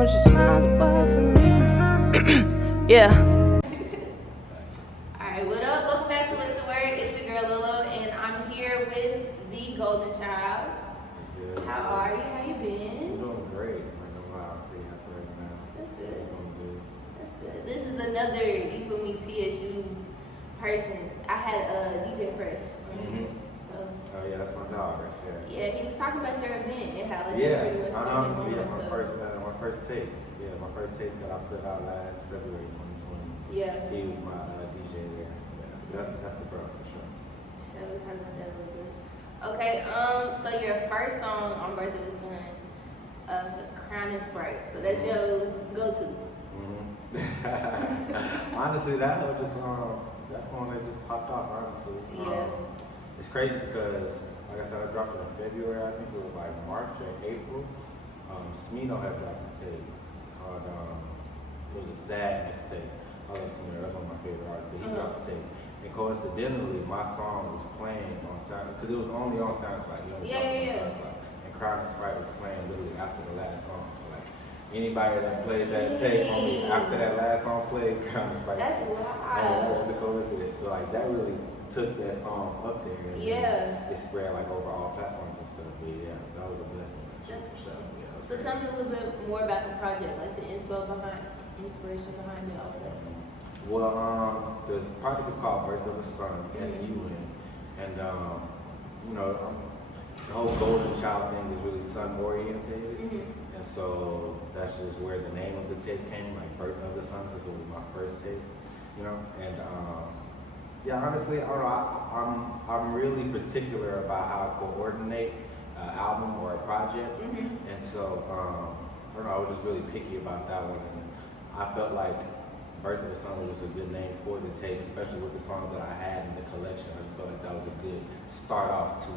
want you smile above for me. Yeah. Alright, what up? Welcome back to What's the Word? It's your girl Lolo, and I'm here with the Golden Child. That's good. How are you? How you been? I'm doing great. Like, I'm pretty happy right now. That's good. It's going good. That's good. This is another, you feel me, TSU person. I had DJ Fresh. So. Oh yeah, that's my dog right there. Yeah, he was talking about your event and how like Yeah, pretty much my first tape. Yeah, my first tape that I put out last February 2020. Yeah. He was my DJ there. So that's the bro for sure. Yeah, we'll talk about that a little bit. Okay, so your first song on Birth of a Son, Crown and Sprite. So that's your go-to. Honestly, that's one that just popped off. Honestly, Yeah. It's crazy because, like I said, I dropped it in February. I think it was like March or April. Smino had dropped a tape called it was a sad mixtape. I love Smino. That's one of my favorite artists. But he dropped a tape. And coincidentally, my song was playing on SoundCloud because it was only on SoundCloud. You only on SoundCloud. And Crown and Sprite was playing literally after the last song. So like anybody that played that tape on me after that last song played, Crown and Sprite. That's wild. That was a coincidence. So like that really took that song up there. And it spread like over all platforms and stuff. But yeah, that was a blessing. That's for sure. Yeah, so tell me a little bit more about the project, like the inspiration behind it, all of that. Well, the project is called Birth of a Son, S-U-N, and the whole GoldenChild thing is really son-oriented, and so that's just where the name of the tape came, like Birth of a Son. This was my first tape, and yeah, honestly, I don't know. I'm really particular about how I coordinate an album or a project, and so I don't know. I was just really picky about that one, and I felt like Birth of a Son was a good name for the tape, especially with the songs that I had in the collection. I just felt like that was a good start off to,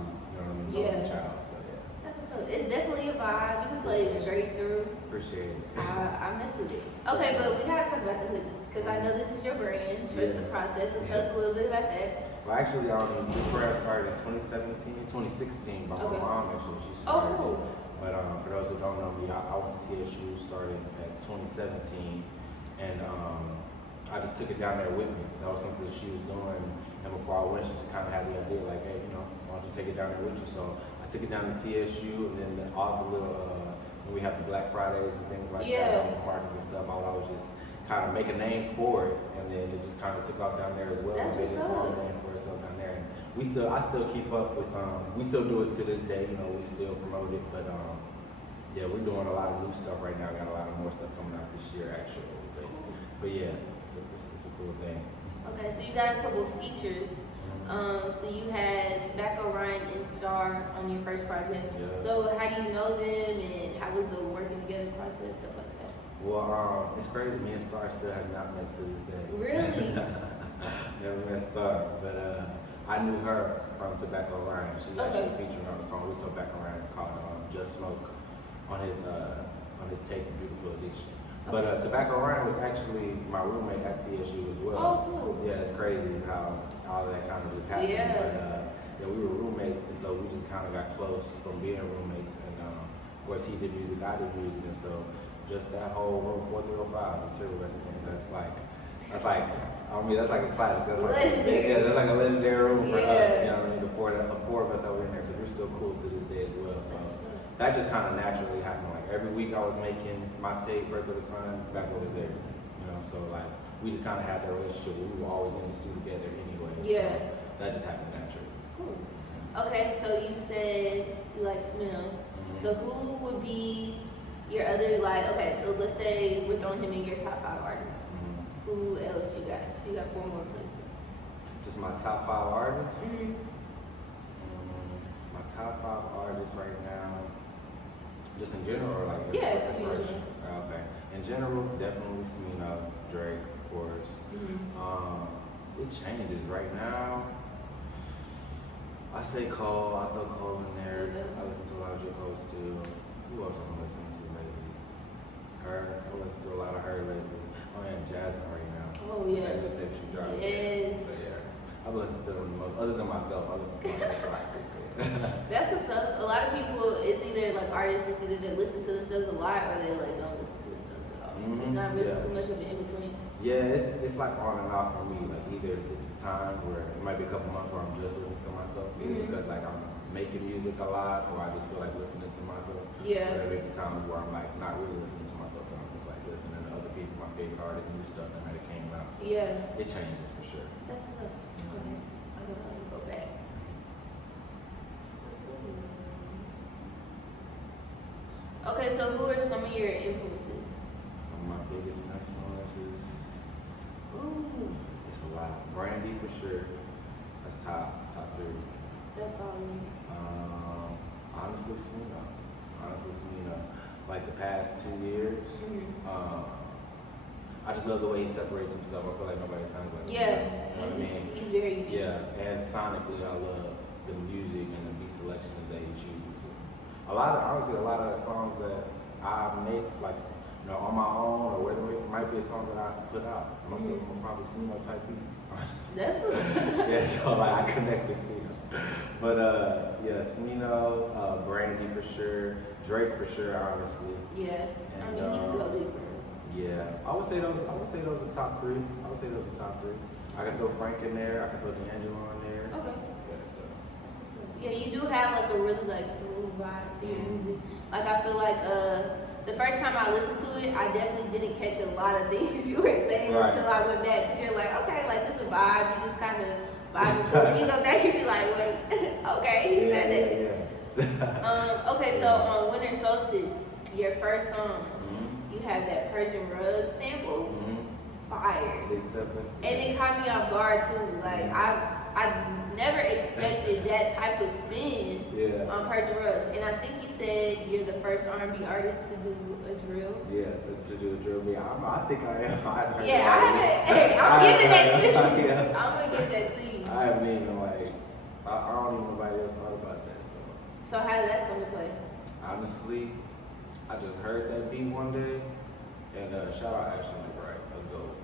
GoldenChild. So yeah. That's what's up. It's definitely a vibe. You can play it straight through. Appreciate it. I messed with it. Okay, but we gotta talk about the hoodie because I know this is your brand. Trust the process. So tell us a little bit about that. Well, actually, this brand started in 2016 by my mom. Actually, she started. Oh, cool. But for those who don't know me, I went to TSU, started at 2017. And I just took it down there with me. That was something that she was doing. And before I went, she just kind of had the idea like, hey, why don't you take it down there with you? So I took it down to TSU, and then all the little, when we have the Black Fridays and things like that, the markets and stuff, I would just kind of make a name for it. And then it just kind of took off down there as well. That's made a name for itself down there. And I still keep up with, we still do it to this day, we still promote it. But yeah, we're doing a lot of new stuff right now. We got a lot of more stuff coming out this year, actually. But yeah, it's a cool thing. Okay, so you got a couple of features. So you had Tobacco Ryan and Starr on your first project. Yeah. So how do you know them, and how was the working together process, stuff like that? Well, it's crazy. Me and Starr still have not met to this day. Really? Never met Starr, but I knew her from Tobacco Ryan. She actually featured on a song with Tobacco Ryan called "Just Smoke" on his tape "Beautiful Addiction." But Tobacco Ryan was actually my roommate at TSU as well. Oh, cool. Yeah, it's crazy how all that kind of just happened. Yeah. But yeah, we were roommates, and so we just kind of got close from being roommates. And of course, he did music, I did music, and so just that whole room 4305, the Teruo restaurant, that's like a classic. That's like a legendary room for us. The four of us that were in there, because we're still cool to this day as well. So that just kind of naturally happened. Like every week I was making my tape, Birth of the Son, Tobacco was there. So like we just kind of had that relationship. We were always in the studio together anyway. Yeah. So that just happened naturally. Cool. Okay, so you said you like Smino. So who would be your other, so let's say we're throwing him in your top 5 artists. Who else you got? So you got 4 more placements. Just my top 5 artists? My top 5 artists right now, just in general, or like okay. In general, definitely Smino, Drake, of course. It changes right now. I say Cole. I throw Cole in there. I listen to a lot of J. Cole still. Who else I've been listening to lately? Her. I listen to a lot of her lately. Oh yeah, Jasmine right now. Oh yeah. That tape she dropped. Yes. So yeah, I listen to them the most. Other than myself, I listen to myself a lot too. That's what's up. A lot of people, it's either like artists, it's either they listen to themselves a lot or they like don't listen to It's not really Yeah. too much of an in between. Yeah, it's like on and off for me. Like either it's a time where it might be a couple months where I'm just listening to myself because like I'm making music a lot, or I just feel like listening to myself. Yeah. But there may be times where I'm like not really listening to myself, and I'm just like listening to other people, my favorite artists, new stuff that might have came out. So Yeah. it changes for sure. That's what's up. Okay. I'm gonna go back. Okay, so who are some of your influences? Some of my biggest influences. Ooh, it's a lot. Brandy for sure. That's top 3. That's all. Honestly, Smino. Like the past 2 years, I just love the way he separates himself. I feel like nobody sounds like him. Yeah, You know what I mean? he's very unique. Yeah, and sonically, I love the music and the beat selections that he chooses. Honestly, a lot of the songs that I make, like, you know, on my own, or whether it might be a song that I put out. Most of them are probably Smino type beats. That's what's Yeah, so like I connect with Smino. But yeah, Smino, Brandy for sure, Drake for sure, honestly. Yeah, And, I mean, he's still different. Yeah, I would say those are top 3. I can throw Frank in there. I can throw D'Angelo in there. Okay. Yeah, so. Yeah, you do have like a really like smooth vibe to your music. Like I feel like the first time I listened to it, I definitely didn't catch a lot of things you were saying until I went back. Cause you're like, okay, like this is a vibe. You just kind of vibe until you go back and be like, wait, okay, he said that. Yeah. Okay, so on Winter Solstice, your first song, you have that Persian rug sample. Fire. Big step in. And it caught me off guard too. Like I never expected that type of spin on Persian rugs. And I think you said you're the first R&B artist to do a drill. Yeah, to do a drill. Yeah, I think I am. I'm giving that to you. Yeah. I'm gonna give that to you. I haven't even I don't even know nobody else thought about that. So how did that come to play? Honestly, I just heard that beat one day, and shout out Ashton McBride, a goat.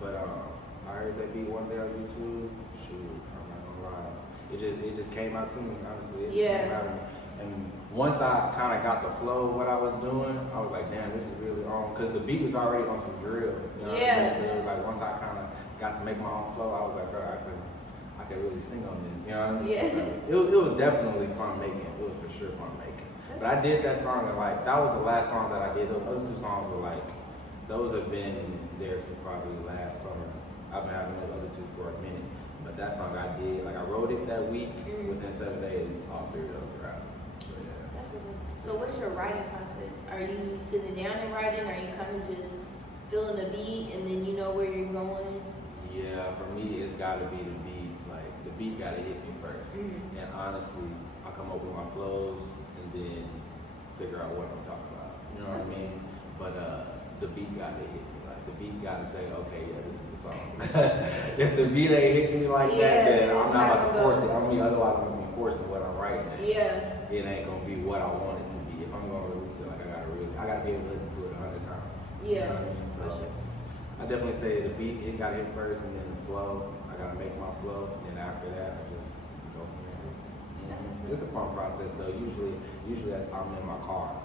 But I heard that beat one day on YouTube. Shoot, I'm not gonna lie, it just came out to me. Honestly, it just came out of me. And once I kind of got the flow of what I was doing, I was like, damn, this is really on. Because the beat was already on some drill. You know what I mean? It was like once I kind of got to make my own flow, I was like, bro, I could really sing on this. You know what I mean? Yeah. So it was definitely fun making. It was for sure fun making. But I did that song and like that was the last song that I did. Those other 2 songs were like, those have been there since probably last summer. I've been having those other 2 for a minute. But that song I did, like I wrote it that week. Within 7 days, all 3 of those were out. So yeah. So what's your writing process? Are you sitting down and writing? Or are you kind of just feeling the beat and then you know where you're going? Yeah, for me, it's got to be the beat. Like the beat got to hit me first. And honestly, I come up with my flows and then figure out what I'm talking about. You know what I mean? But the beat got to hit me. Like the beat got to say, okay, yeah, this is the song. If the beat ain't hitting me like that, then I'm not about to force it. I mean, otherwise I'm gonna be forcing what I'm writing. Yeah. It ain't gonna be what I want it to be. If I'm gonna release it, like I gotta be able to listen to it 100 times. Yeah. You know what I mean? So I definitely say the beat, it gotta hit first, and then the flow. I gotta make my flow, and then after that, I just go from there. It's a fun process though. Usually I'm in my car.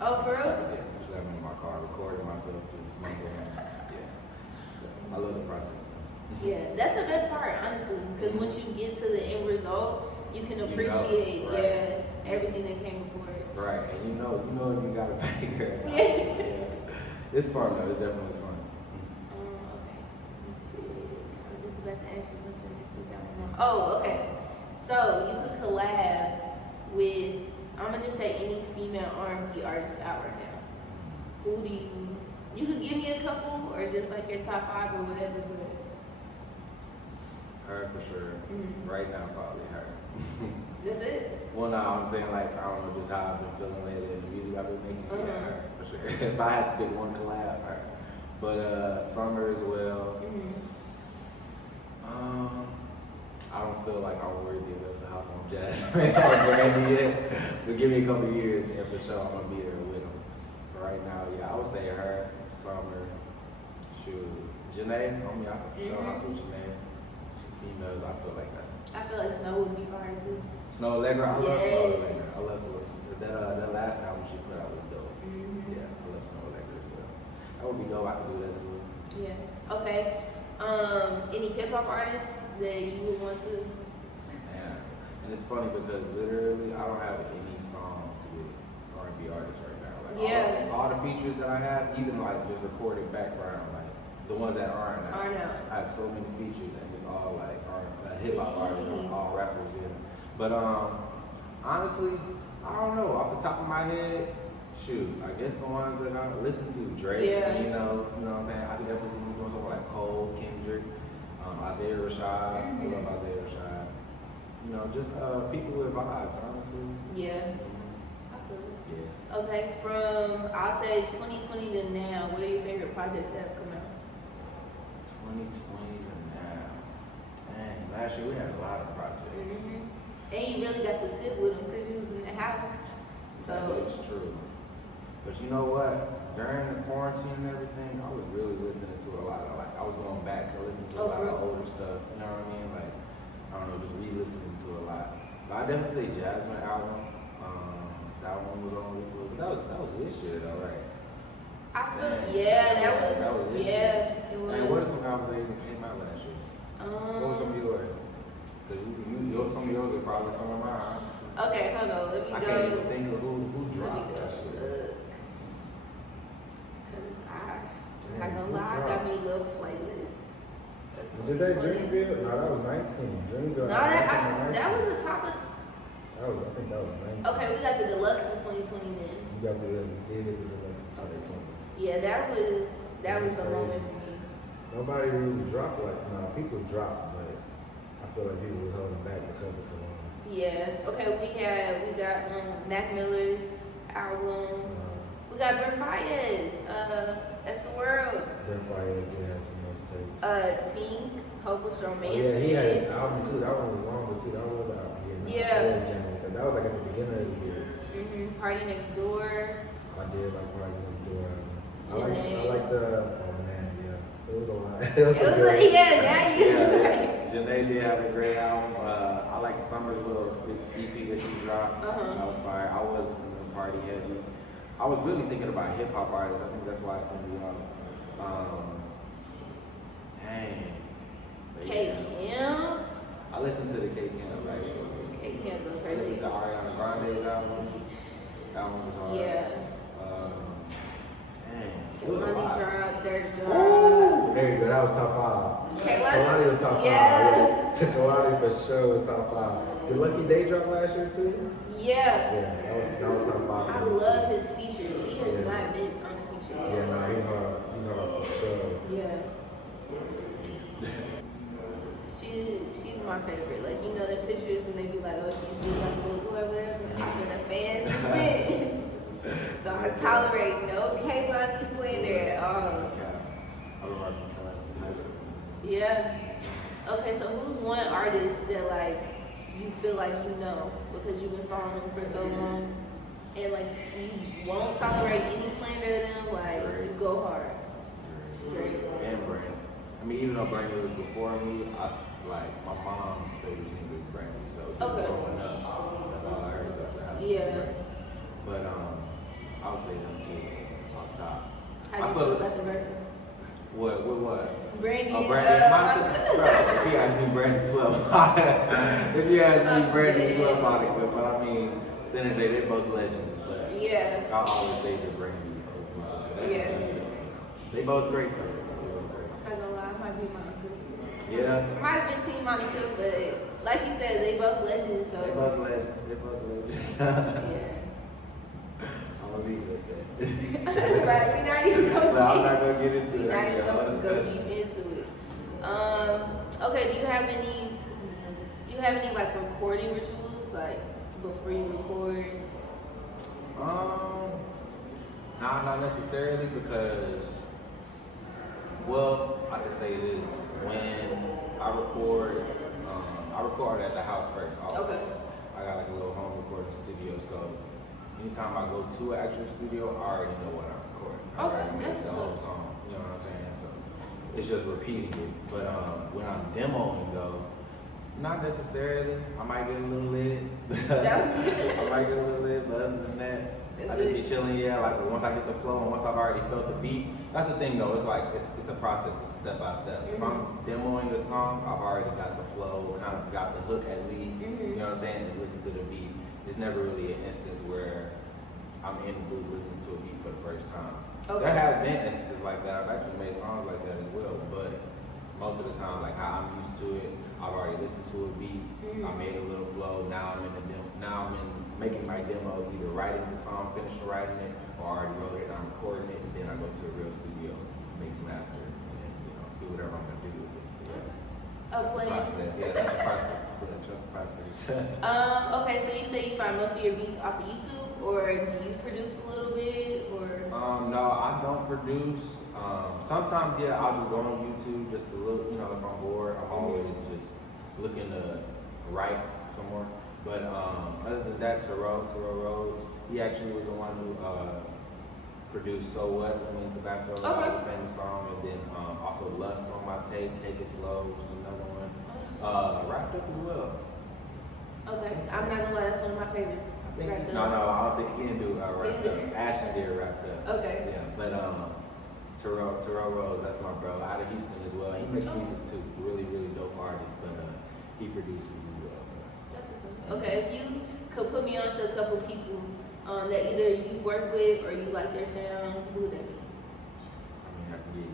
Oh, for real? Yeah, usually I'm in my car recording myself, just mumbling. Yeah. I love the process though. Yeah, that's the best part, honestly. Because once you get to the end result, you can appreciate, everything that came before it. Right, and you know if you got a banger. Yeah. It's fun though. It's definitely fun. Okay. I was just about to ask you something. Oh, okay. So you could collab with, I'm gonna just say any female R&B artist out right now. Who do you could give me a couple or just like your top 5 or whatever, but. Her for sure. Right now, probably her. That's it? Well, no, I'm saying like, I don't know just how I've been feeling lately in the music I've been making. Yeah, her for sure. If I had to pick one collab, her. But Summer as well. I don't feel like I'm worthy enough to hop on Jasmine or Brandy yet. But give me a couple of years and for sure I'm gonna be there with them. But right now, yeah, I would say her, Summer, shoot, Janae. I mean, I can for sure hop with Janae. Females, I feel like Snow would be fire too. Snow Allegra. I love Snow Allegra. I love Snow Allegra. That last album album she put out was dope. Yeah, I love Snow Electric as well. That would be dope. I could do that as well. Yeah. Okay. Any hip hop artists that you would want to? Yeah. And it's funny because literally I don't have any songs with R&B artists right now. Like all the features that I have, even like just recorded background, like the ones that aren't out. I have so many features and it's all like hip hop artists, all rappers. Yeah. But honestly, I don't know. Off the top of my head, shoot, I guess the ones that I listen to, Drake, you know what I'm saying? I could definitely see me doing something like Cole, Kendrick, Isaiah Rashad. I love Isaiah Rashad. You know, just people with vibes, honestly. Yeah. I feel it. Yeah. Okay, from I'll say 2020 to now, what are your favorite projects that have come out? 2020 to now. Dang, last year we had a lot of projects. And you really got to sit with them because you was in the house. So it's true. But you know what? During the quarantine and everything, I was really listening to a lot of I was going back and listening to a lot of older stuff. You know what I mean? Like I don't know, just re-listening to a lot. But I definitely say Jasmine album. That one was on replay. But that was this year though, right? I feel that was this year. It was. And what are some albums that even came out last year? What were some of yours? Because some of yours are probably some of mine. Okay, hold on. Let me go. I can't even think of who dropped that shit. Because I'm not gonna lie, I got me a little playlist. Did that Dreamville? No, that was 19. Dreamville. No, that was the top of. I think that was 19. Okay, we got the deluxe in 2020 then. You got the deluxe in 2020. Yeah, that was the moment for me. Nobody really dropped people dropped, but I feel like people was holding back because of Corona. Yeah. Okay, we got Mac Miller's album. We got Brent Fayez, F the World. Brent Fayez did have some nice tapes. Tink, Hopeless Romantic. Oh, yeah, he had his album too. That one was longer too. That was out. That was like at the beginning of the year. Party Next Door. I did like Party Next Door. I like the. Oh man, yeah, it was a lot. It was now you. Janae did have a great album. I like Summer's little EP that she dropped. That was fire. I was listening to Party heavy. I was really thinking about hip hop artists. I think that's why I think we dang. K-Camp. I listened to the K-Camp actually. K-Camp goes I crazy. listened to Ariana Grande's album. That one was hard. Yeah. Dang. It was a lot. Drop, Dirk Ooh, Drop. There you go. That was top 5. Kalani was top 5. Yeah. Kalani for sure was top 5. Did Lucky Day drop last year too? Yeah. Yeah, that was top 5. I love his features. He has not missed on the feature. Yeah, no, he's hard. He's hard for sure. Yeah. She's my favorite. Like, you know the pictures and they be like, oh, she's like a little boy, whatever. I've been a fan since then. So I tolerate no Kalani slander at all. I've been watching Kalani since high school. Yeah. Okay, so who's one artist that like you feel like you know because you've been following them for so long and like you won't tolerate any slander of them, like Drake. you go hard. Drake. And Brand. I mean, even though Brandy was before me, like my mom's favorite singer is Brandy. So growing up, that's all I heard about that. Yeah. But I would say them two off top. How do you feel about the verses? What? Brandy. Oh, Brandy. Bro, if you ask me, Brandy Swift. If you ask me, Brandy Swift, Monica. But I mean, at the end of the day, they're both legends. But yeah. I'll always favorite Brandy. Yeah. They both great though. I'm not gonna lie, I might be Monica. Yeah. I might have been Team Monica, but like you said, they both legends. So. They both legends. Yeah. I'm gonna leave it at that. Right, we're not even going No, I'm not gonna get into it. We're not even going to go deep into it. Okay, do you have any like recording rituals, like before you record? Nah, not necessarily because, well, I can say this. When I record at the house first. Always. I got like a little home recording studio, so anytime I go to an actual studio, I already know what I'm recording. I already know the whole song. You know what I'm saying? So it's just repeating it. But when I'm demoing though, not necessarily. I might get a little lit. I might get a little lit, but other than that, I I just be chilling, yeah. Like once I get the flow and once I've already felt the beat, that's the thing though. It's like it's a process. It's step by step. If I'm demoing the song, I've already got the flow, kind of got the hook at least. You know what I'm saying? And listen to the beat. It's never really an instance where I'm in the booth listening to a beat for the first time. Okay. There has been instances like that. I've actually made songs like that as well, but most of the time, like how I'm used to it, I've already listened to a beat. I made a little flow. Now I'm in the demo. Now I'm in making my demo, either writing the song, finishing writing it, or I already wrote it. I'm recording it, and then I go to a real studio, mix master, and then do whatever I'm gonna do with it. Yeah. Oh, That's the process. Yeah, that's the process. Trust the process. Okay, so you say you find most of your beats off of YouTube, or do you produce a little bit, or? No, I don't produce. Sometimes, yeah, I'll just go on YouTube just to look. If I'm bored, I'm always just looking to write some more. But other than that, Teruo Rhodes, he actually was the one who produced "So What" when Tobacco. That was a famous song, and then also "Lust" on my tape, "Take It Slow," which is another one. Wrapped Up as well. Okay, I'm not gonna lie, that's one of my favorites. No, I don't think he didn't do Wrapped Up. Ashley did Wrapped Up. Okay. Yeah, but Teruo Rhodes, that's my bro, out of Houston as well. He makes music too, really, really dope artist, but he produces as well. Okay, if you could put me on to a couple people that either you've worked with or you like their sound, who would that be? I mean, I can give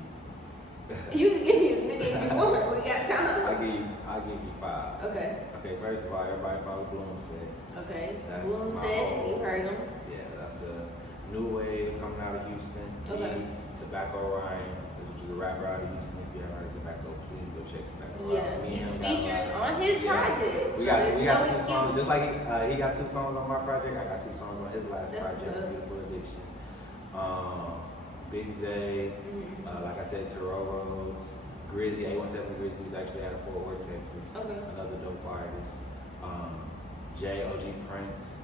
you. You can give me as many as you want. We got time. I'll give you 5. Okay, first of all, everybody follow Bloom Set. Okay. That's Bloom Set, you heard them. Yeah, that's a new wave coming out of Houston. Okay. Tobacco Ryan, which is a rapper out of Houston. If you haven't heard Tobacco, please go check Tobacco Ryan. Yeah, he's featured on his project. We got 2 songs. Just like he got 2 songs on my project, I got 2 songs on his last project, Beautiful Addiction. Big Zay, like I said, Teruo Rhodes, Grizzy, 817 Grizzy, who's actually out of Fort Worth, Texas. Another dope artist. Jay, OG Prince.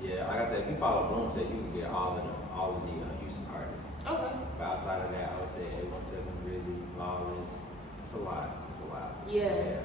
Yeah, like I said, if you follow Bloom Set, you can get all of the Houston artists. Okay. But outside of that, I would say 817 Grizzy, Lawless. It's a lot. Yeah.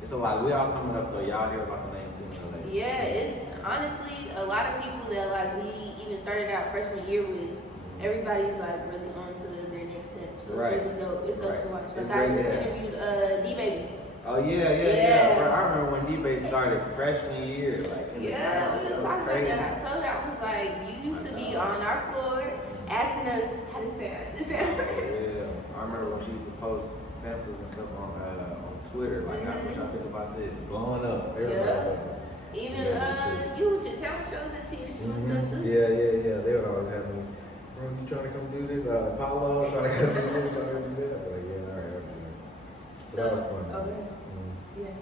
It's a lot. We all coming up though. Y'all hear about the name sooner or later. Yeah, it's honestly a lot of people that like we even started out freshman year with. Everybody's like really on to their next step. So it's really dope. It's dope to watch. Like I just interviewed D-Baby. Oh yeah. Bro, I remember when D-Baby started freshman year, like we was talking about that. I told her, I was like, you used to be on our floor asking us how to sound. Yeah, I remember when she used to post samples and stuff on Twitter, like how much I think about this, blowing up. Even you with your talent shows at TSU and stuff too. Yeah. They would always have me. Bro, you trying to come do this? Apollo trying to come do this? Trying to do that? Like, yeah, all right. So that was fun. Okay. Yeah.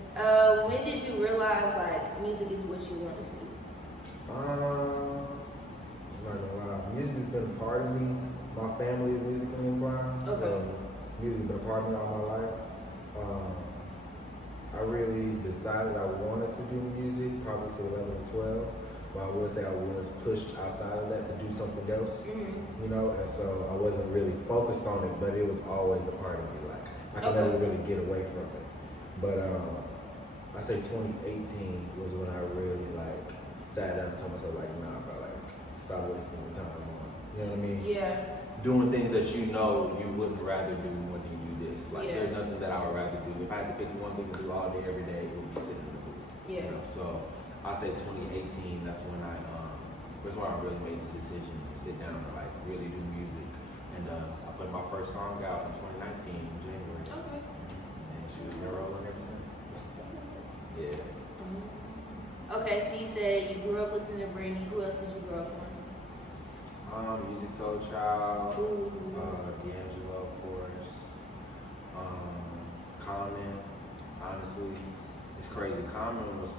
When did you realize like music is what you wanted to do? I'm not gonna lie. Music has been a part of me. My family is musically inclined, so music has been a part of me all my life. I really decided I wanted to do music probably to 11 or 12. But I would say I was pushed outside of that to do something else, and so I wasn't really focused on it, but it was always a part of me. Like I could never really get away from it. But I say 2018 was when I really like sat down and told myself like, nah, bro, like stop wasting your time on. You know what I mean? Yeah. Doing things that you know you wouldn't rather do more than you do this. Like there's nothing that I would rather do. If I had to pick one thing to do all day, every day, it would be sitting in the booth. Yeah. So I say 2018. That's when I really made the decision to sit down and like really do music. And I put my first song out in 2019 in January. Okay. And she was been rolling ever since. Yeah. Okay, so you said you grew up listening to Brandy. Who else did you grow up on? Music Soul Child, D'Angelo, of course. Common. Honestly, it's crazy. Common's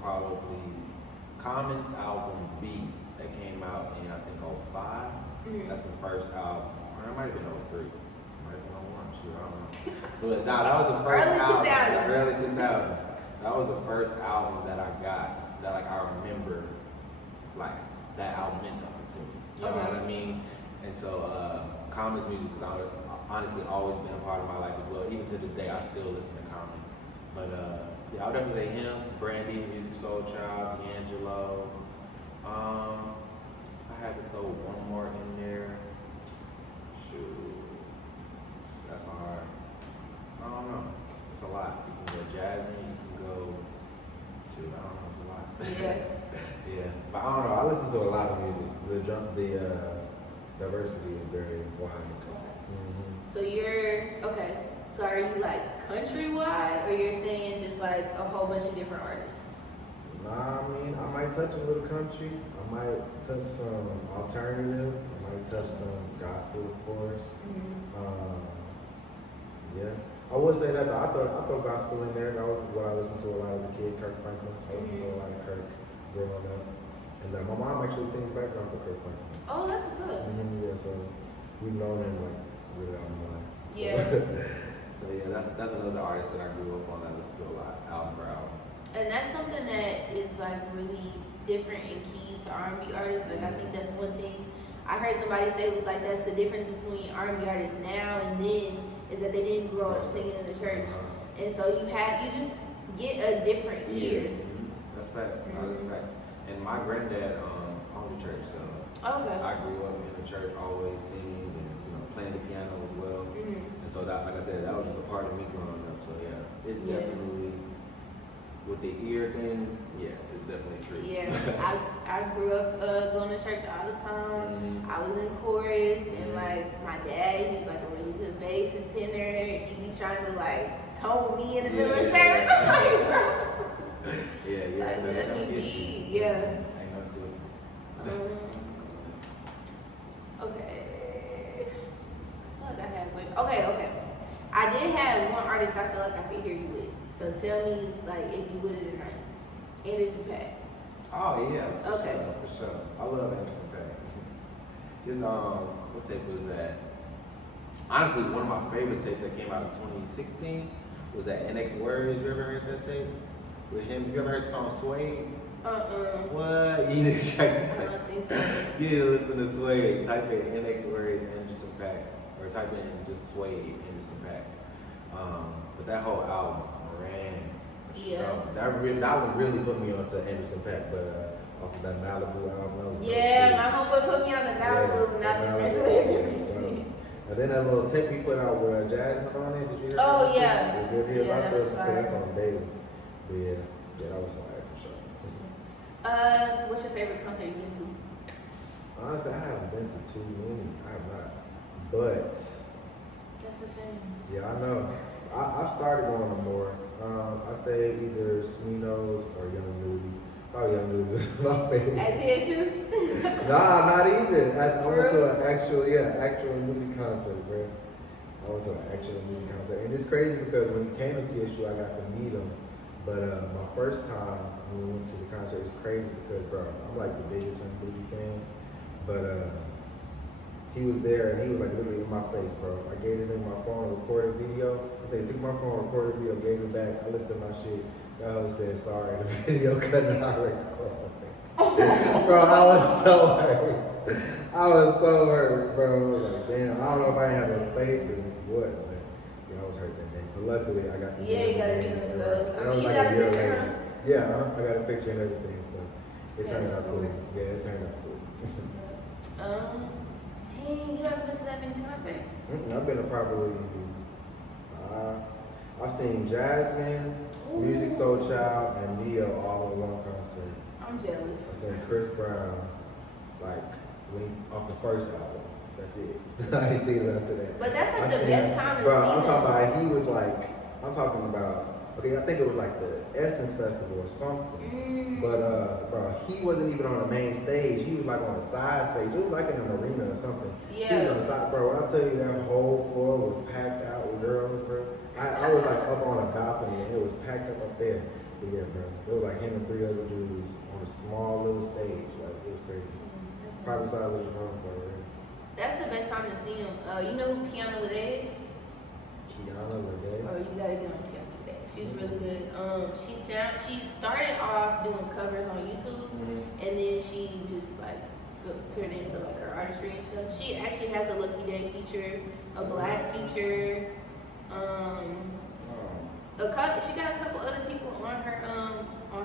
album B that came out in I think 05. That's the first album. Or it might have been 03. Might have been 01. Shoot, I don't know. But nah, that was the first album. Early 2000s. That was the first album that I got that like I remember like that album meant something to me. You know what I mean? And so Common's music has honestly always been a part of my life as well. Even to this day, I still listen to Common. But yeah, I would definitely say him, Brandy, Music Soul Child, D'Angelo. If I Yeah. Yeah, but I don't know. I listen to a lot of music. The diversity is very wide. Mm-hmm. So okay. So are you like countrywide, or you're saying just like a whole bunch of different artists? Nah, I mean, I might touch a little country. I might touch some alternative. I might touch some gospel, of course. Yeah, I would say that though. I throw gospel in there. That was what I listened to a lot as a kid. Kirk Franklin. I listened to a lot of Kirk growing up, and my mom actually sings background for Kirk Franklin. Oh, that's what's up. Yeah, so we've known him like really all my life. So. Yeah. So yeah, that's another artist that I grew up on. I listen to a lot, album for album. And that's something that is like really different and key to R&B artists. Like I think that's one thing I heard somebody say was like that's the difference between R&B artists now and then is that they didn't grow up singing in the church, and so you just get a different ear. That's facts. That's facts. And my granddad owned the church, so Okay. I grew up in the church, always singing and playing the piano as well. And so that, like I said, that was just a part of me growing up. So yeah, it's definitely with the ear thing. Yeah, it's definitely true. Yeah, I grew up going to church all the time. I was in chorus, and like my dad, he's like a really good bass and tenor. He be trying to like tone me in the middle of service. I'm like, bro. Yeah, Like, let me be. Yeah. Ain't no sweet. Okay. I feel like I had one. Okay. I did have one artist I feel like I could hear you with. So tell me, like, if you would it or not. Anderson .Paak. Oh yeah. Okay. For sure. I love Anderson .Paak. His what tape was that? Honestly, one of my favorite tapes that came out in 2016 was that NX Words. You ever heard that tape with him? You ever heard the song Sway? What? You need to check that. I don't think so. You need to listen to Sway. Type in NX Words Anderson .Paak, or type in just Sway Anderson .Paak. But that whole album, man. Yeah. That one really put me onto Anderson .Paak, but also that Malibu album. That was Yeah, my homeboy put me on the Malibu, and I've been messing with him ever since. And then that little tape he put out with Jasmine on it, did you hear that? Oh, yeah. The Good Years, Yeah, I still that was listen to that fire. song daily. But yeah, that was fire for sure. What's your favorite concert you've been to? Honestly, I haven't been to too many. I have not. But, That's a shame. yeah, I know. I've started going to more. I say either Sminos or Young Nudie. Probably Young Nudie is my favorite. At TSU? Nah, not even. I went to Really? an actual Nudie concert, bro. I went to an actual Nudie concert. And it's crazy because when he came to TSU, I got to meet him. But my first time when we went to the concert, it's crazy because, bro, I'm like the biggest Nudie fan. But he was there and he was like literally in my face, bro. I gave his name my phone, recorded video. They took my phone, recorded video, gave it back. I looked at my shit. That hoe said, sorry, the video couldn't not record. Bro, I was so hurt. I was so hurt, bro. I was like, damn, I don't know if I didn't have no space or what, but yeah, I was hurt that day. But luckily, I got to Yeah, you got to meet him, so. That I was mean, you like got a year picture, later. huh? Yeah, I got a picture and everything, so it turned out cool. cool. Yeah, it turned out cool. Dang, you haven't been to that many concerts. I've been to probably I've seen Jasmine, Music Soul Child, and Neo all in one concert. I'm jealous. I seen Chris Brown, like off the first album. That's it. I ain't seen it after that. But that's like I the seen- best time to bro, see I'm them. talking about. He was like, I'm talking about. Okay, I think it was like the Essence Festival or something. But bro, he wasn't even on the main stage. He was like on the side stage. It was like in an arena or something. He was on the side, bro. When I tell you that whole floor was packed out with girls, bro. I was like up on a balcony and it was packed up there. But yeah, bro, it was like him and 3 other dudes on a small little stage. Like it was crazy. Probably the size of the room, bro. Really. That's the best time to see him. You know who Kiana Lede is? Kiana Lede. Oh, you gotta get on Kiana Lede. She's really good. She started off doing covers on YouTube, and then she just like turned into like her artistry and stuff. She actually has a Lucky Day feature, a Black feature. She got a couple other people on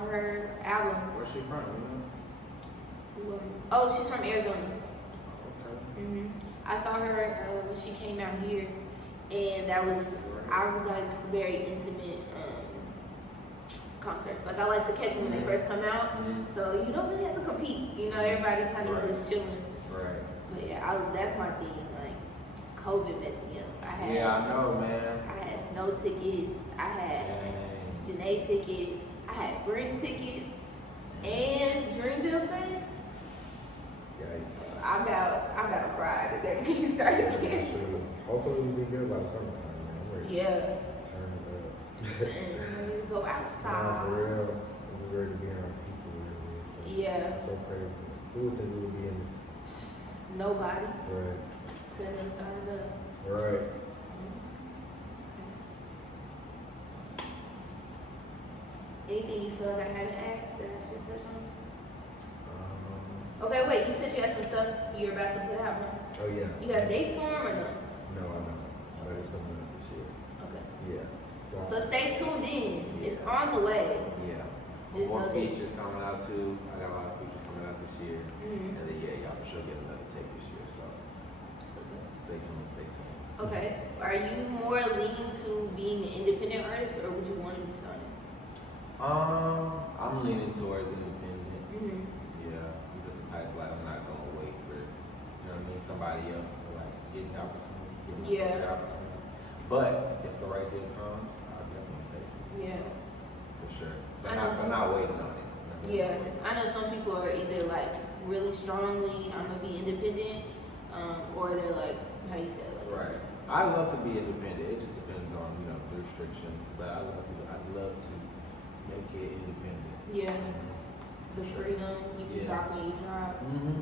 her album. Where's she from? You know? Oh, she's from Arizona. Okay. I saw her when she came out here, and that was I was like very intimate concerts. Like I like to catch them when they first come out. So you don't really have to compete. You know, everybody kind of just chilling. Right. But yeah, that's my thing. Like COVID messed me up. I know, man. I had Snow tickets. I had Janae tickets. I had Brent tickets and Dreamville Fest. Yikes. I about to cry because everything started again. True. Hopefully we'll be good by the summertime, man. I'm ready. Yeah. Turn it up. And ready to go Nah, outside. for real. I'm ready to be around people, really. So, Yeah. it's so crazy. Who would think we would be in this? Nobody. Right. Couldn't have thought it up. Right. Anything you feel like I haven't asked that I should touch on? Okay, wait. You said you had some stuff you're about to put out, huh? Oh, yeah. You have dates for them or no? No, I know. But it's coming out this year. Okay. Yeah. So stay tuned in. It's on the way. Yeah. Just More know features dates. coming out too. I got a lot of features coming out this year. Mhm. And then y'all for sure get another tape this year. So stay tuned, stay tuned. Okay. Are you more leaning to being an independent artist, or would you want to be signed? I'm leaning towards independent. Mm-hmm. Yeah, I'm just the type like I'm not gonna wait for, you know what I mean, somebody else to like get the opportunity, give me Yeah. the opportunity. But if the right deal comes, I'll definitely take it. Yeah. For sure. I But know I'm not waiting on it. Yeah. I know some people are either like really strongly, I'm gonna be independent, or they're like, how you say it, like, Right. I love to be independent. It just depends on, you know, the restrictions. But I'd love to make it independent. Yeah. The freedom, you can Yeah. drop when you drop. Mm-hmm.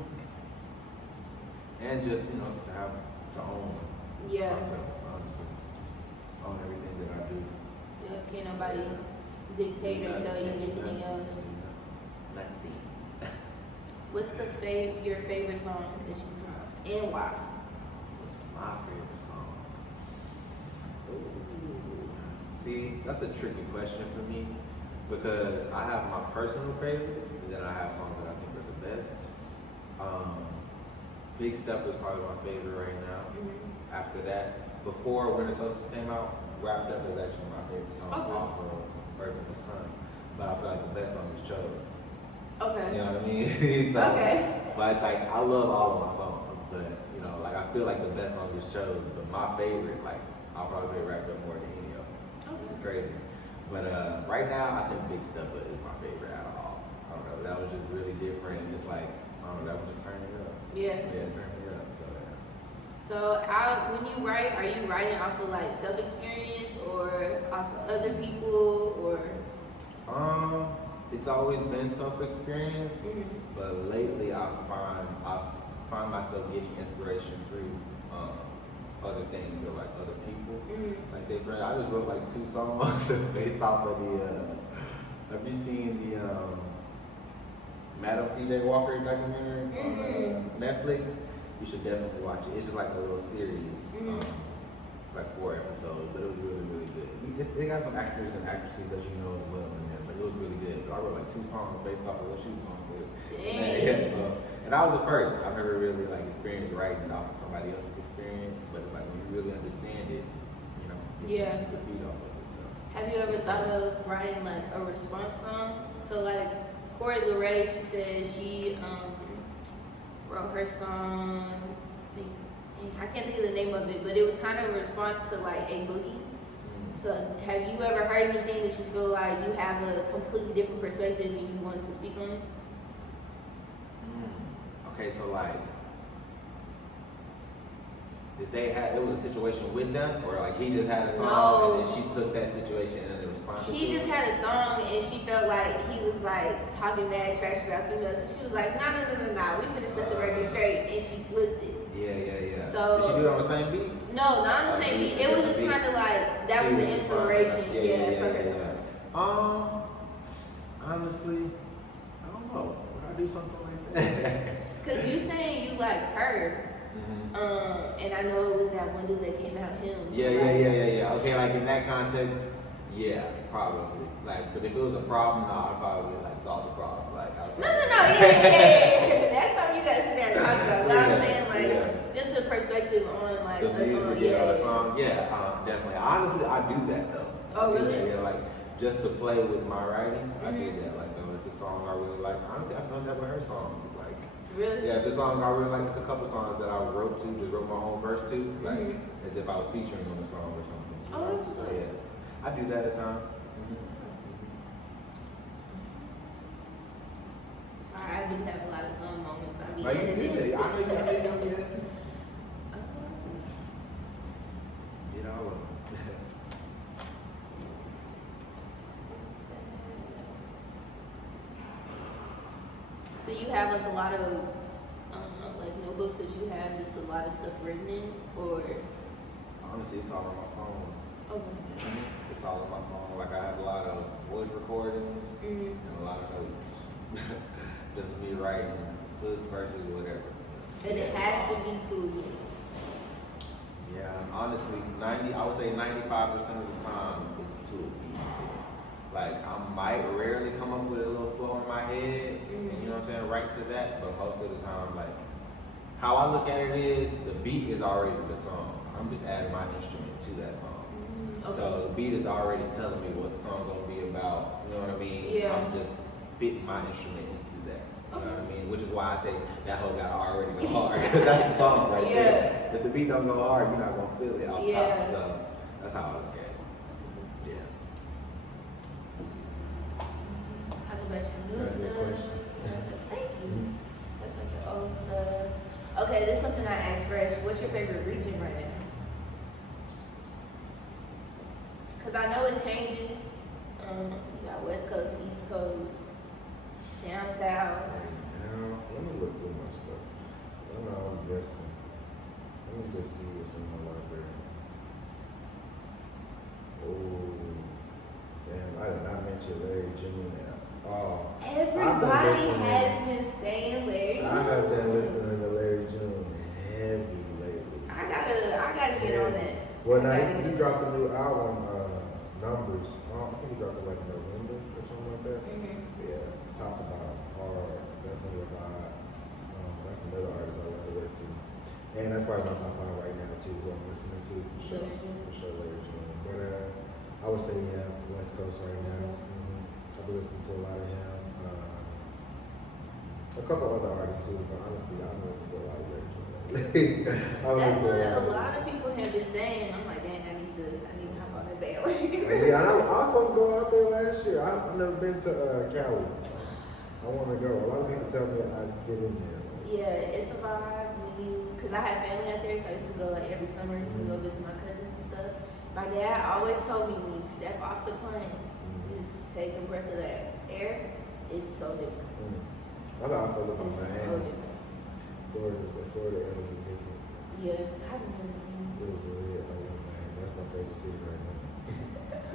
And just, you know, to own Yeah. myself, honestly. Own everything that I do. Yeah. Can't nobody dictate or tell you anything else. Nothing. What's your favorite song that you dropped, and why? What's my favorite song? Ooh. See, that's a tricky question for me because I have my personal favorites and then I have songs that I think are the best. Big Step is probably my favorite right now. Mm-hmm. After that, before Winter Solstice came out, Wrapped Up is actually my favorite song off of Birth of the Sun. But I feel like the best song is Chose. Okay. You know what I mean? So, Okay. But like I love all of my songs, but you know, like I feel like the best song is Chose. But my favorite, like I'll probably be Wrapped Up more than any of them. Okay. It's crazy. But right now, I think Big Step is my favorite out of all. I don't know. That was just really different. And it's like I don't know. That was just turning it up. Yeah. Yeah, turning it up. So yeah. So when you write, are you writing off of like self-experience or off of other people or? It's always been self-experience, Mhm. but lately I find myself getting inspiration through other things or like other people. Mhm. Like say for I just wrote like 2 songs based off of the. Have you seen the Madam C.J. Walker documentary on Netflix? You should definitely watch it. It's just like a little series. Mhm. It's like 4 episodes, but it was really, really good. They got some actors and actresses that you know as well in there, but it was really good. But I wrote like 2 songs based off of what she was going through. Dang. Yeah, so, and I was the first. I've never really like experienced writing off of somebody else's experience, but it's like when you really understand it, you know, Yeah. you can feed off of it. So. Have you ever thought of writing like a response song? So like Corey LeRae, she said she wrote her song. I can't think of the name of it, but it was kind of a response to like A Boogie. So have you ever heard anything that you feel like you have a completely different perspective and you wanted to speak on it? Okay, so like, did they have, it was a situation with them, or like he just had a song No. and then she took that situation and then responded He to just it? had a song and she felt like he was like talking mad trash about females, and she was like, no, we finna set the record straight, and she flipped it. Yeah. So- did she do it on the same beat? No, not on the same beat. It was just kind of like that She was an just inspiration, responded. for her song. Honestly, I don't know. Would I do something like that? It's because you saying you like her, and I know it was that one dude that came out him. Yeah. Okay, like in that context, yeah, probably. Like, but if it was a problem, no, I'd probably like solve the problem. Like, No, yeah. That's something you gotta sit there and talk about. But I'm Yeah, saying like yeah. just a perspective on like the a music, song. the song, definitely. Honestly, I do that though. Oh, really? Yeah, like just to play with my writing, I do that. Like, if it's a song I really like, honestly, I've done that with her songs. Like, Really? yeah, if it's a song I really like, it's a couple songs that I wrote my own verse to, like, as if I was featuring on the song or something. You know? That's So what's up. yeah, I do that at times. Sorry, I do have a lot of fun moments. I be Like, you editing. did. I know you did. You know. So you have like a lot of like notebooks that you have just a lot of stuff written in, or Honestly, it's all on my phone. okay. It's all on my phone. Like, I have a lot of voice recordings and a lot of notes. Just me writing hooks, verses, whatever. And it has to be to Yeah, honestly, I would say 95% of the time it's to a beat. Like, I might rarely come up with a little flow in my head, you know what I'm saying, right to that, but most of the time, like, how I look at it is, the beat is already the song. I'm just adding my instrument to that song. Okay. So the beat is already telling me what the song gonna be about, you know what I mean? Yeah. I'm just fitting my instrument into that. You know what I mean? Which is why I say that hoe got already go hard. Because that's the song right there. If the beat don't go hard, you're not gonna feel it off top. So that's how I look at it. Yeah. talk about your new That's a good stuff. question. Thank you. Talk about your old stuff. Okay, this is something I asked Fresh. What's your favorite region right now? Because I know it changes. You got West Coast, East Coast, down south. Now, let me look through my stuff. I know I'm guessing. Let me just see what's in my library. Oh, damn, I did not mention Larry June now. Oh, Everybody has been saying Larry June. I have been listening to Larry June heavy lately. I gotta get on that. Well, now I gotta he get dropped a new album, Numbers. I think he dropped it like November or something like that. Yeah, talks about hard, definitely a vibe. That's another artist I like to work to. And that's probably my top 5 right now too, who I'm listening to for sure. For sure, Larry June. But I would say yeah, West Coast right now. I've been listening to a lot of him. A couple other artists too, but honestly, I've been listening to a lot of Larry June lately. That's what a lot of people have been saying. I'm like, dang, I need to hop on that bandwagon. Yeah, I was supposed to go out there last year. I've never been to Cali. I want to go. A lot of people tell me I'd fit in there. Yeah, it's a vibe when because I have family out there, so I used to go like every summer to go visit my cousins and stuff. My dad always told me when you step off the plane, just take a breath of that air. It's so different. That's how I feel about It's so Miami. different. Florida air was different. Yeah, I haven't been. It was lit. I love Miami. That's my favorite city right now.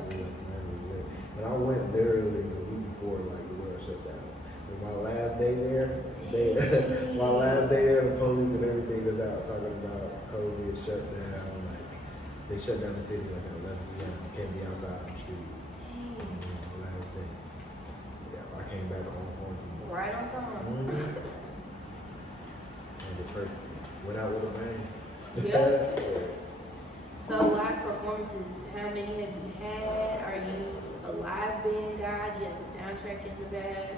Miami was lit. And I went literally the week before like the world shut down. And my last day there, the police and everything was out talking about COVID shut down. Like they shut down the city like at 11 p.m. You can't be outside on the street. The last day. So yeah, I came back on quarantine. Right on time. And it perfect. Went out with a bang. Yeah. So live performances, how many have you had? Are you a live band guy? Do you have a soundtrack in the bag?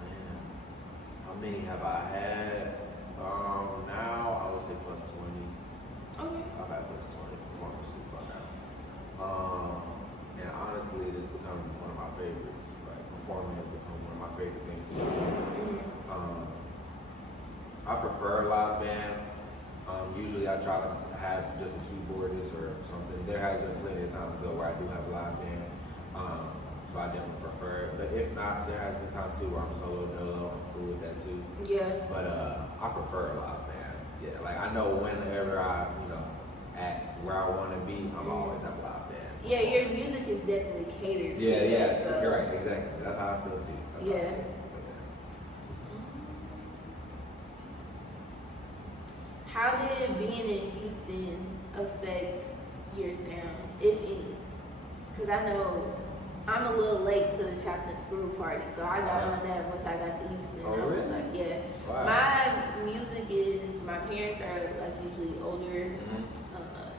Man, how many have I had? Now I would say plus 20. Okay. I've had plus 20 performances by now. And honestly, it has become one of my favorites. Like, performing has become one of my favorite things to do. I prefer a live band. Usually I try to have just a keyboardist or something. There has been plenty of times though where I do have a live band. So I definitely prefer it. But if not, there has been time too where I'm solo dolo. I'm cool with that too. Yeah. But I prefer a live band. Yeah, like I know whenever I, at where I want to be, I'm always have a live band. Yeah, your music is definitely catered to Yeah, that, yeah, so. you're right, exactly. That's how I feel too. That's how I Yeah. feel. How did being in Houston affect your sound, if any? Because I know I'm a little late to the Chopped and Screw party, so I got on that once I got to Houston. Oh, I was really? like, yeah. Wow. My music is, my parents are like usually older,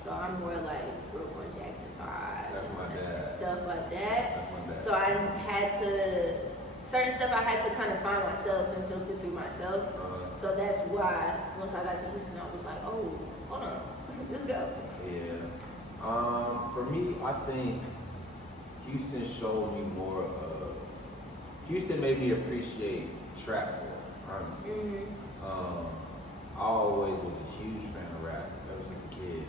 so So I'm more like Brooke on Jackson 5. That's my dad. Stuff like that. That's my dad. So I had to, certain stuff I had to kind of find myself and filter through myself. So that's why once I got to Houston, I was like, oh, hold on, let's go. Yeah. For me, I think Houston showed me more of, Houston made me appreciate trap more, honestly. I always was a huge fan of rap ever since a kid,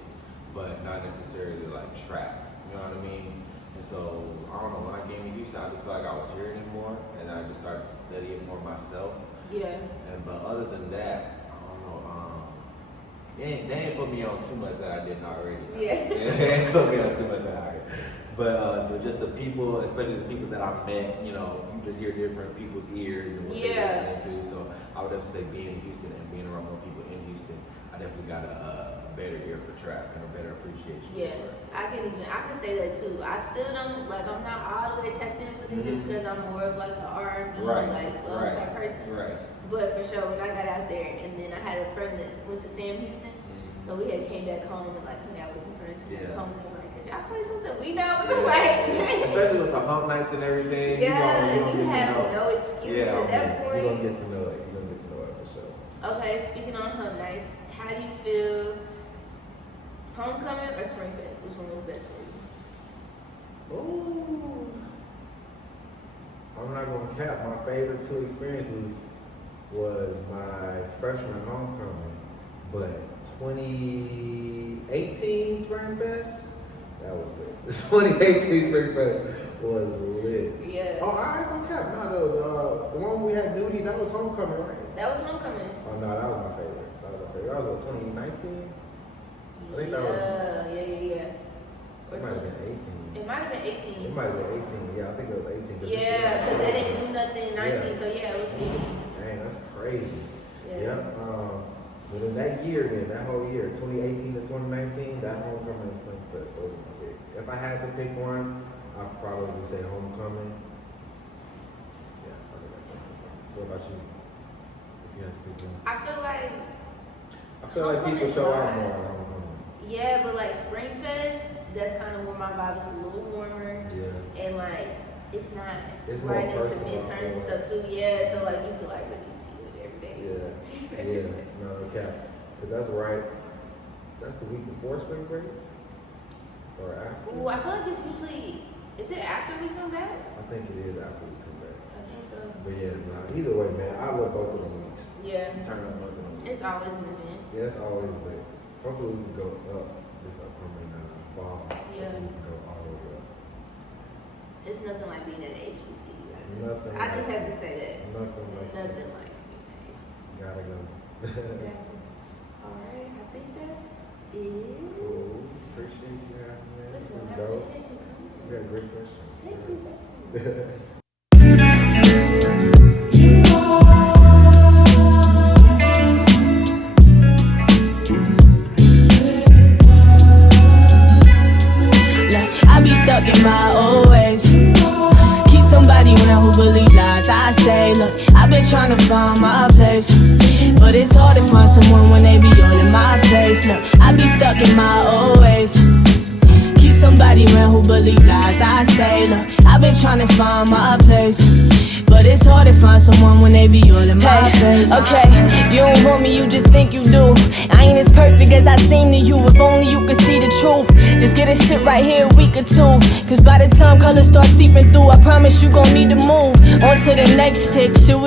but not necessarily like trap, you know what I mean? And so, I don't know, when I came to Houston, I just felt like I was hearing it more, and I just started to study it more myself. Yeah. But other than that, I don't know, they ain't put me on too much that I didn't already know. Yeah. They ain't put me on too much that I already. But just the people, especially the people that I met, you know, you just hear different people's ears and what they're listening to. So I would definitely say being in Houston and being around more people in Houston, I definitely got a better ear for trap and a better appreciation. Yeah, I can say that too. I still don't, like, I'm not all the way tapped in with it just because I'm more of like an R&B, like slow type person. Right. But for sure, when I got out there, and then I had a friend that went to Sam Houston, so we had came back home and like hung out with some friends from back home. And they were like, could y'all play something we know? We was like, especially with the hump nights and everything. Yeah, you have no excuse at that point. You're gonna get to know it. You're gonna get to know it for sure. Okay, speaking on hump nights, how do you feel? Homecoming or Spring Fest? Which one was best for you? Ooh. I'm not gonna cap. My favorite two experiences was my freshman homecoming, but 2018 Spring Fest, that was lit. The 2018 Spring Fest was lit. Yeah. Oh, I ain't gonna cap. No, the one we had duty, that was homecoming, right? That was homecoming. Oh no, that was my favorite. That was what, 2019? I think that was. Yeah. It might have been 18. It might have been 18. It might have been 18. Yeah, I think it was 18. Yeah, because they didn't do nothing in 19, so yeah, it was 18. Dang, that's crazy. Yeah. But in that year, then, that whole year, 2018 to 2019, that homecoming and Spring Fest, those were my favorite. If I had to pick one, I'd probably say homecoming. Yeah, I think that's homecoming. What about you? If you had to pick one. I feel like people Homecoming's show out vibe. more at homecoming. Yeah, but like Spring Fest, that's kind of where my vibe is a little warmer. Yeah. And like, it's not It's right more into personal, midterms and more. stuff too. Yeah, so like you could like really deal with it every day. Yeah. No cap. Because that's right. That's the week before spring break? Or after? Ooh, I feel like it's usually, is it after we come back? I think it is after we come back. I think so. But yeah, nah, either way, man, I love both of them weeks. Yeah. Turn up both of them. It's always an event. Yeah, it's always lit. Hopefully we can go up this upcoming fall. Yeah. Hopefully we can go all the way up. It's nothing like being at HBCU. Nothing I just like have to this. say that. Nothing like Nothing this. like being at HBCU. Gotta go. Alright, I think that's it. Cool. Appreciate you having me. This Listen, is I dope. appreciate you coming. You got great questions. Thank you. I be stuck in my old ways. Keep somebody around who believe lies. I say, look, I've been trying to find my place, but it's hard to find someone when they be all in my face. Look, I be stuck in my old ways. Keep somebody around who believe lies. I say, look, I've been trying to find my place, but it's hard to find someone when they be all in my face. Okay, you don't want me, you just think you do. I ain't as perfect as I seem to you. If only you could see the truth. Just get this shit right here a week or two, cause by the time colors start seeping through, I promise you gon' need to move on to the next chick. Shit